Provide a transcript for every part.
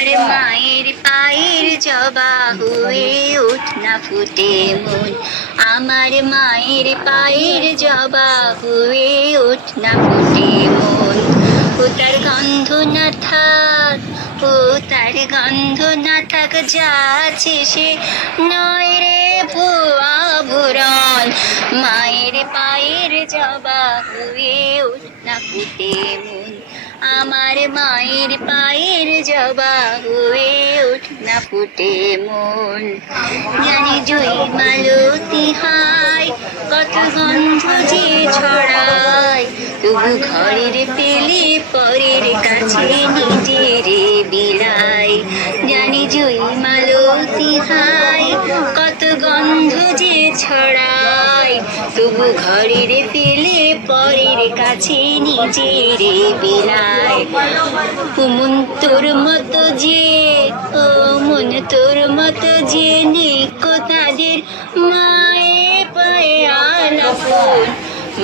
আমার মায়ের পায়ের জবা হয়ে ওঠ না ফুটে মন, আমার মায়ের পায়ের জবা হয়ে ওঠ না ফুটে মন। ও তার গন্ধ না থাক, ও তার গন্ধ না থাক, যা আছে সে নয় রে ভুয়া ভুরন। মায়ের পায়ের জবা হয়ে ওঠ না ফুটে মন, আমার মায়ের পায়ের জবা হয়ে ওঠ না ফুটে মন। জানি জুই মালতী হায়, কত গন্ধ যে ছড়ায়, তবু ঘরের পেলে পরের কাছে নিজের বিলাই। জানি জুই মালতী হায়, কত গন্ধ যে ছড়ায়, তবু ঘরের পেলে পরের কাছে নিজের বিলাই। ও মন তোর মতো যে, ও মন তোর মতো যে নিকো তাদের মায়ে পায়ে আলাপন।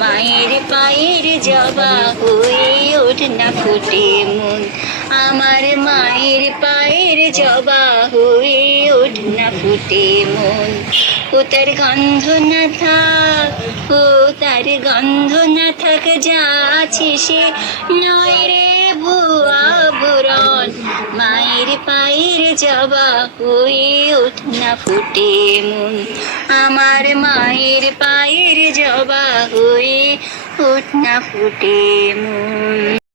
মায়ের পায়ের জবা হয়ে ওঠ না ফুটে মন, আমার মায়ের পায়ের জবা হয়ে ওঠ না ফুটে মন। ও তার গন্ধ না থাক, ও তার গন্ধ না থাক, যা আছে সে নয় রে ভুয়া ভুরন। মায়ের পায়ের জবা হয়ে ওঠ না ফুটে মন, আমার মায়ের পায়ের জবা হয়ে ওঠ না ফুটে মন।